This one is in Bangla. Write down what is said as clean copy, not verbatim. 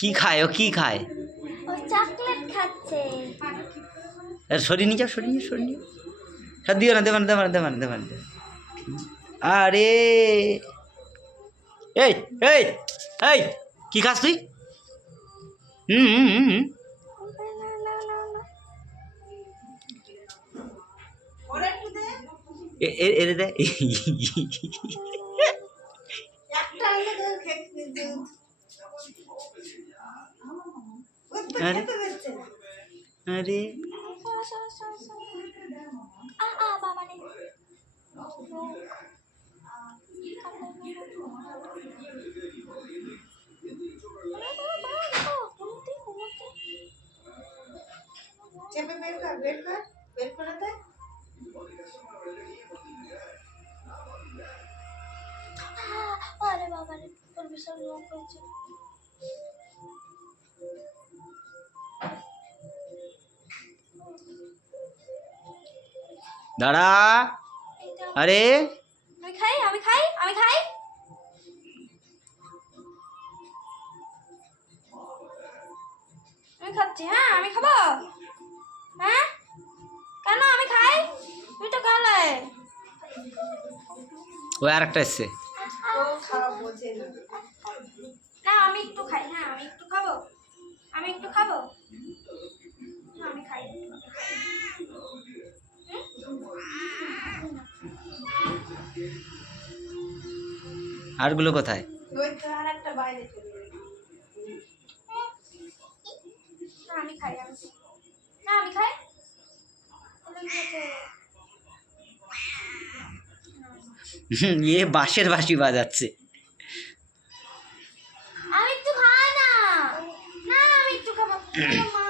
কি খায় ও কি খায়? ও চকলেট খাচ্ছে। সরিয়ে নিয়ে যাও, সরিয়ে নিয়ে, সরিয়ে নিয়ে। হ্যাঁ দিও না, দেবেন দেবেন দেবেন দেবেন। আরে এই এই এই কি খাস তুই? হুম হুম হুম হুম। এরে দে। আরে আরে বাবা রে। চেপে বের কর, বের কর, বের করে দে। আরে বাবা রে, তোর বিশাল রোগ হয়েছে। দাঁড়া। আরে আমি খাই, আমি খাই, আমি খাই। আমি খাচ্ছি, হ্যাঁ আমি খাবো। হ্যাঁ কেন আমি খাই? তুই তো খালে। ও আর একটা এসছে। ও খাওয়া বোঝে না। না আমি একটু খাই, হ্যাঁ আমি একটু খাবো, আমি একটু খাবো। আমি খাই। আরগুলো কোথায়? ওই তো আর একটা বাইরে চলে গেল। না আমি খাই, আমি না আমি খাই। এ বাঁশের বাঁশি বাজাচ্ছে। আমি একটু খাই না, না আমি একটু খাবো। মা